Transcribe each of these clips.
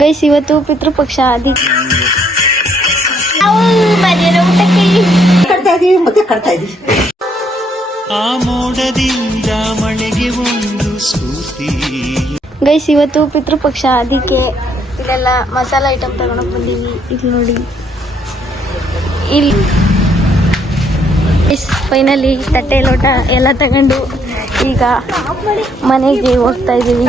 Guys ಇವತ್ತು ಪಿತೃಪಕ್ಷ ಆದಿ ಆ ಮೋಡದಿಂದ ಮಳೆಗೆ ಒಂದು ಸ್ಫೂರ್ತಿ. ಗೈಸ್ ಇವತ್ತು ಪಿತೃಪಕ್ಷ ಅದಕ್ಕೆ ಇಲ್ಲೆಲ್ಲ ಮಸಾಲ ಐಟಮ್ ತಗೊಂಡು ಬಂದೀವಿ. ಇಲ್ಲಿ ನೋಡಿ. ಇಲ್ಲಿ ಫೈನಲಿ ತಟ್ಟೆ ಲೋಟ ಎಲ್ಲ ತಗೊಂಡು ಈಗ ಮನೆಗೆ ಹೋಗ್ತಾ ಇದೀವಿ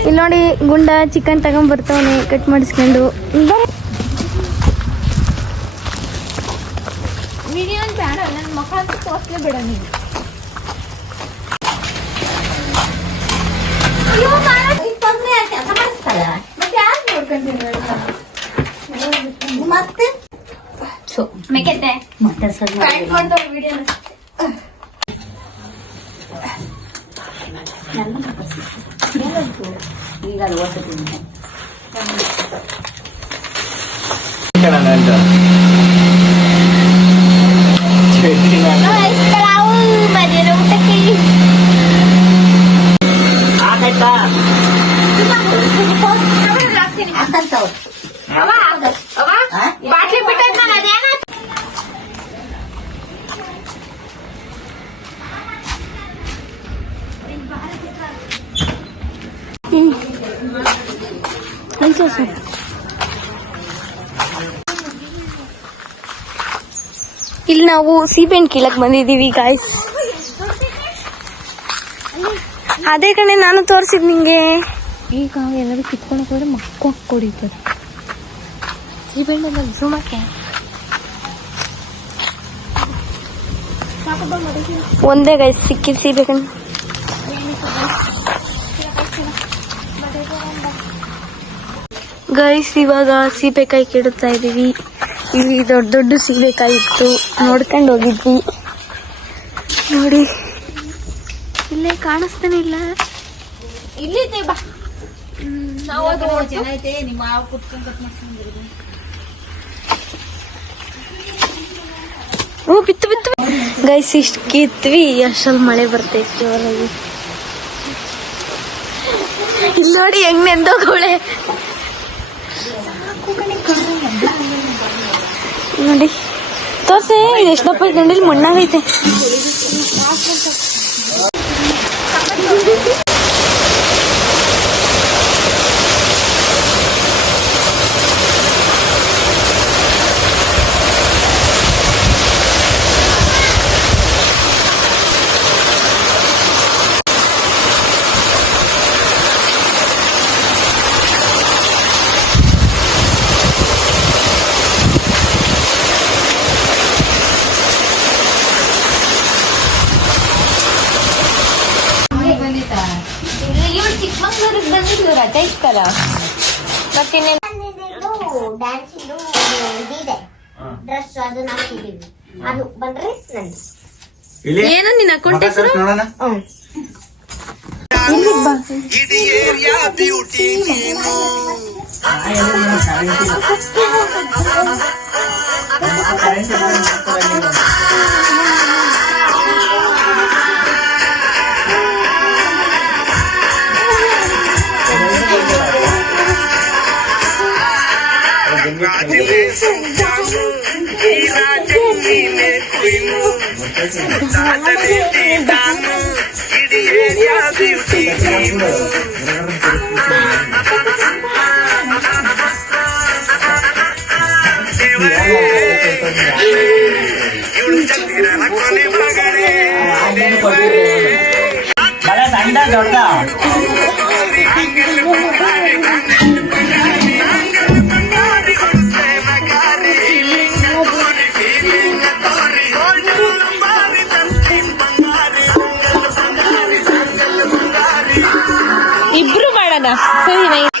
ಇಲ್ಲಿ ನೋಡಿ ಗುಂಡ ಚಿಕನ್ ತಗೊಂಡ್ ಬರ್ತಾವನೆ ಕಟ್ ಮಾಡಿಸ್ಕೊಂಡು ಮತ್ತೆ ಮೇಕೆತ್ತೆ ಮತ್ತೆ ಸರಿ நீங்க அதை ஓசை பண்ணுங்க ಇಲ್ಲಿ ನಾವು ಸೀಬೆಹಣ್ಣು ಕೀಳಕ್ ಬಂದಿದೀವಿ ಗಾಯ್ಸ್ ಅದೇ ಕಣೆ ನಾನು ತೋರಿಸಿದ್ ನಿಂಗೆ. ಈಗ ಎಲ್ಲರೂ ಕಿತ್ಕೊಂಡು ಕೂಡ ಮಕ್ಕಳು ಝೂಮಕ್ಕೆ ಒಂದೇ ಗೈಸ್ ಸಿಕ್ಕಿದ್ ಸೀಬೆಹಣ್ಣು ಗೈಸ್ ಇವಾಗ ಸೀಬೆಕಾಯಿ ಕೆಡುತ್ತಾ ಇದೀವಿ ಇಲ್ಲಿ ದೊಡ್ಡ ದೊಡ್ಡ ಸಿಗ್ಬೇಕಾಗಿತ್ತು ನೋಡ್ಕೊಂಡು ಹೋಗಿದ್ವಿ. ನೋಡಿ. ಇಲ್ಲೇ ಕಾಣಿಸ್ತಾನೆ ಇಲ್ಲ. ಇಲ್ಲಿದೆ ಬಾ. ಹ್ಞೂ ಬಿತ್ತು ಬಿತ್ತು. ಗೈಸ್ ಇಷ್ಟು ಕಿತ್ವಿ ಅಷ್ಟಲ್ಲಿ ಮಳೆ ಬರ್ತೈತಿ ಜೋರಾಗಿ. ಇಲ್ಲಿ ನೋಡಿ ಹೆಂಗ್ ನೆಂದೋಗವಳೆ ನೋಡಿ. ತೋರ್ಸೆ ಇದು ಎಷ್ಟಪ್ಪ ಗಂಡಲ್ಲಿ ಮಣ್ಣಾಗೈತೆ. ರಜೆ ಇತ್ತಲ್ಲ ಮತ್ತಿನ್ನೇ ಡ್ಯಾನ್ಸ್ ಇದು ಇದಿದೆ ಡ್ರೆಸ್ ಅದನ್ನ ಹಾಕಿದೀವಿ ಅದು ಬಂದ್ರೆ ನಂದು ಏನೋ ನಿನ್ನ ಅಕೌಂಟ್ ಹೆಸರು ಹ್ಮ್ ಇಡೀ ಏರಿಯಾ ಬ್ಯೂಟಿ मला सांगता जोडता Anyway.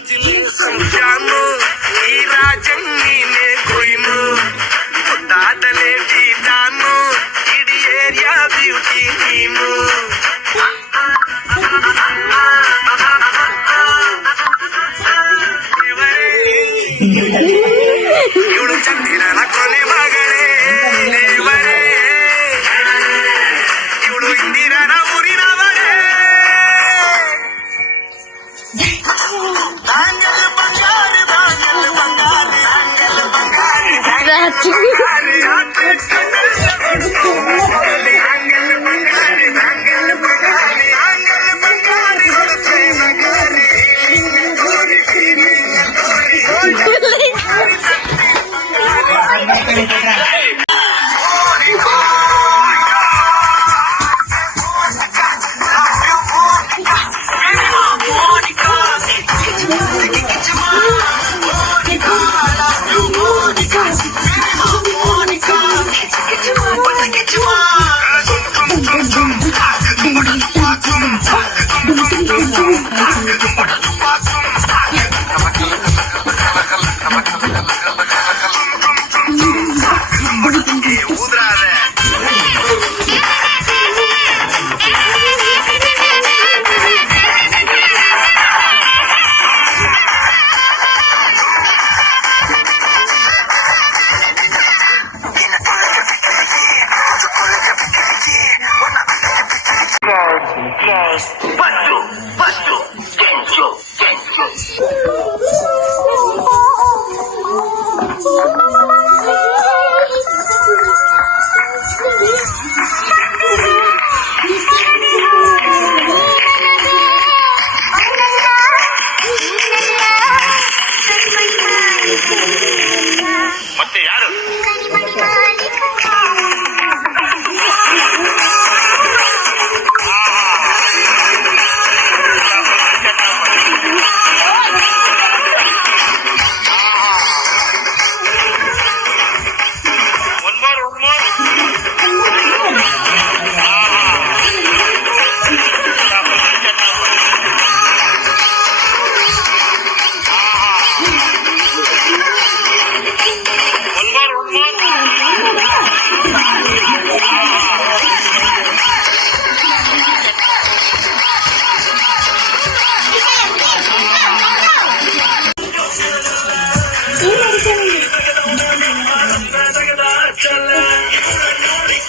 心，开心。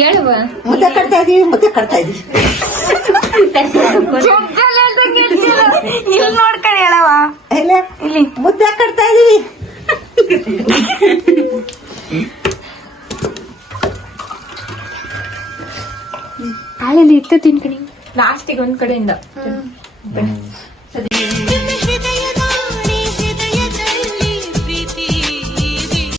ಹೇಳುವ? ಮುದ್ದೆ ಕಟ್ತಾ ಇದೀವಿ ಮುದ್ದೆ ಕಟ್ತಾ ಇದೀವಿ. ಇಲ್ಲಿ ನೋಡ್ಕೊಂಡು ಹೇಳವ ಇಲ್ಲ ಇಲ್ಲಿ. ಮುದ್ದೆ ಕಟ್ತಾ ಇದೀವಿ. ಹಾಲಲ್ಲಿ ಇತ್ತು ತಿನ್ಕಣಿ. ಲಾಸ್ಟಿಗೆ ಒಂದ್ ಕಡೆಯಿಂದ.